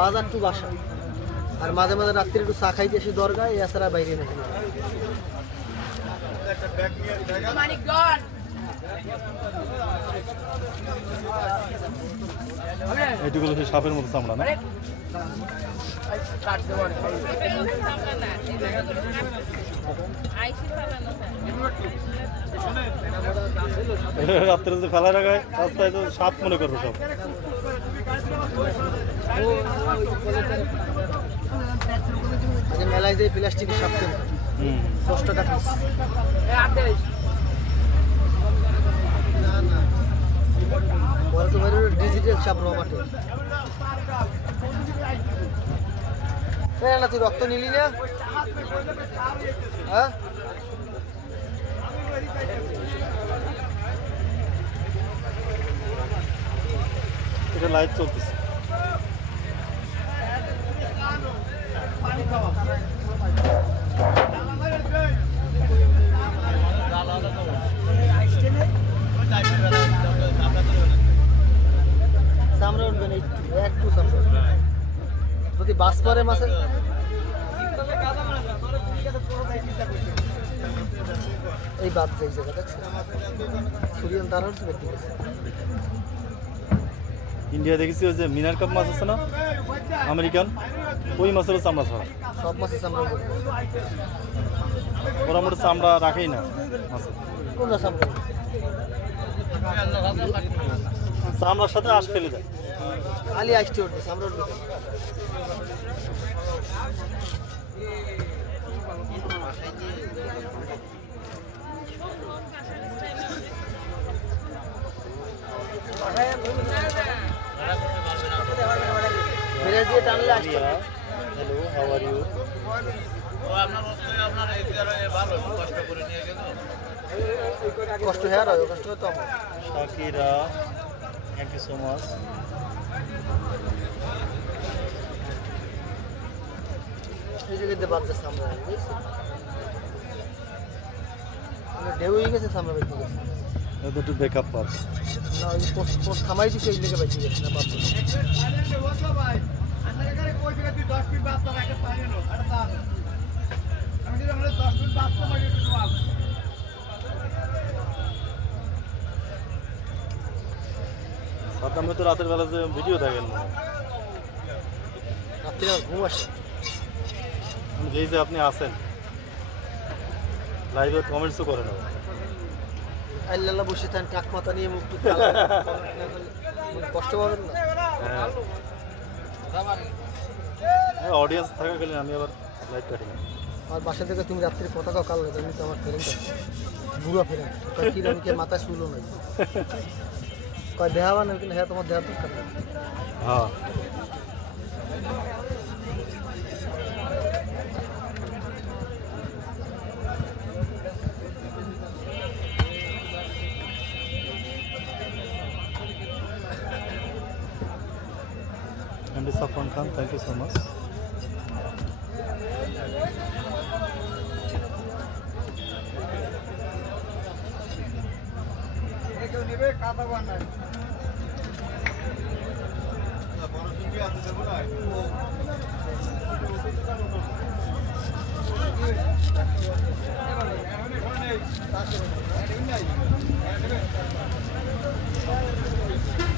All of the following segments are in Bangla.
বাজার টু বাসা আর মাঝে মাঝে রাত্রি একটু চা খাইতে এসে দরগায় এছাড়া বাইরে নেই সাপের মতো চামড়া না আইসি রাত্রে যদি ফেলা রাখা হয় রাস্তায় তো সাপ মনে করবো সব আচ্ছা, যে প্লাস্টিকের সাপ তুই রক্ত নিলি না হ্যাঁ এটা লাইভ চলতেছে চামড়া উঠবে না একটু একটু চামড়া যদি বাস পরে মাসে এই বাদ যে জায়গা দেখছো সুরিয়ান তার হচ্ছে ইন্ডিয়া দেখেছি ওই যে মিনার কাপ মাছ আছে না আমেরিকান ওই মাছেরও চামড়া ছাড়া সব মাছের চামড়া ওরা মোটে চামড়া রাখেই না চামড়ার সাথে আশ ফেলে যায় খালি আসতে উঠবে চামড়া উঠবে ঠেলে দিয়ে টানলে আসছে হ্যালো হাউ আর ইউ কষ্ট হ্যাঁ কষ্ট তো Shakira thank you so much এই জায়গাতে বাচ্চা সামনে ঢেউ হয়ে গেছে সামনে বাইক গেছে দুটো ব্যাকআপ পাব না ওই থামাই দিছে এই লেগে বাইক গেছে না বাপ আপনার তো রাতের বেলা ভিডিও থাকেন না রাত্রে ঘুম আসে যেই যে আপনি আসেন লাইভে কমেন্টসও করেন আল্লাহ বসে থাকেন কাকমাতা নিয়ে মুখ কষ্ট পাবেন না হ্যাঁ অডিয়েন্স হ্যাঁ, থাকাকালীন আমি আবার লাইভ কাটি আমার বাসা থেকে তুমি রাত্রি পতাকা কাল লাগে আমি তো আমার ফ্রেন্ডটা বুড়ো ফ্রেন্ড কি রকম কে মাথা শুলো নাই কয় দেহাবান কিন্তু হ্যাঁ তোমার দেহা দরকার হ্যাঁ Afan Khan, thank you so much.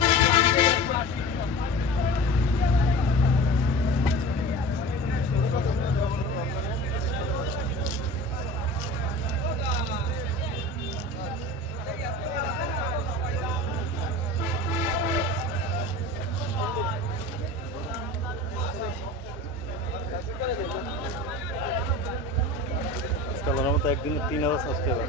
আমার মতো একদিনে তিন হাজার সাবস্ক্রাইবার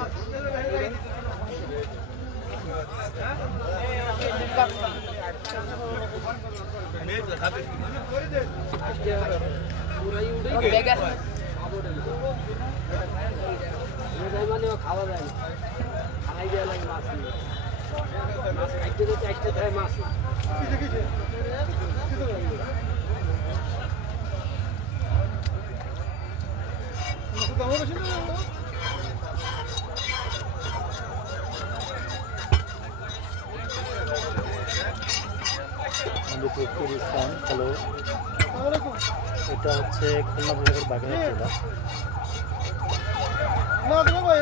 খাওয়া যায় না খাই যায় মাছ মাছ খাইতে তো চারটে মাছ না লুকুর ইসলাম হ্যালো এটা হচ্ছে খুলনা বিভাগের বাগেরহাট জেলা না ভাই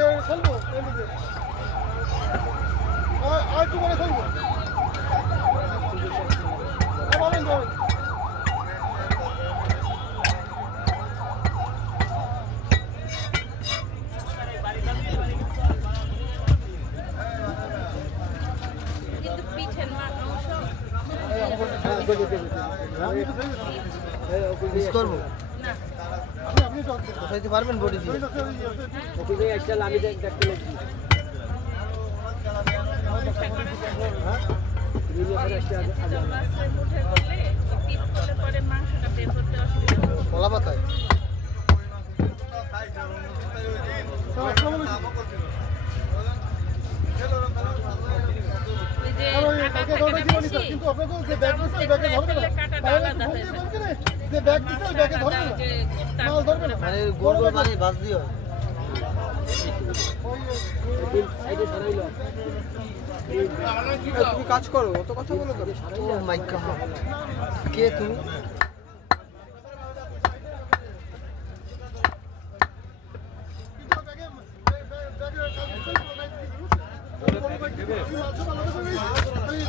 আর কি খেলবো মিস করবো বসাইতে পারবেন বডি দিয়ে কলা পাতায় কিন্তু আপনাদের ব্যাগ ব্যাগ হবে না যে ব্যাগ দিছে ওই ব্যাগে ধরবে না মাল ধরবে না মানে গোল গোল মানে বাস দিও তুমি কাজ করো অত কথা বলো ও মাই গড কে তুমি ব্যাগে ব্যাগে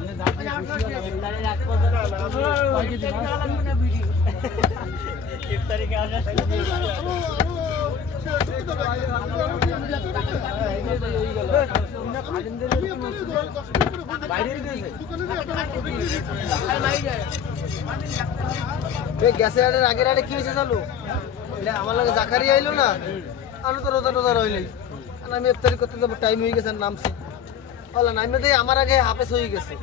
গ্যাসের আডের আগের আডে কি হয়েছে চালু আমার লাগে জাকারি আইলো না আলু তো রোজা রোজা রইলেই আমি ইফতারি করতে যাবো টাইম হয়ে গেছে নামছি বলেন এমনিতেই আমার আগে হাফেজ হয়ে গেছে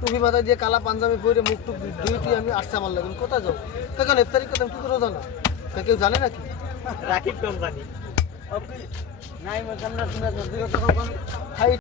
টুপি মাথায় দিয়ে কালা পাঞ্জাবি পরে মুখ টুক ধুয়ে আমি আসছে আমার লাগুন কোথায় যাও তখন ইফতারি কথা কি করে জানো তা কেউ জানে নাকি রাকিব কোম্পানি নাই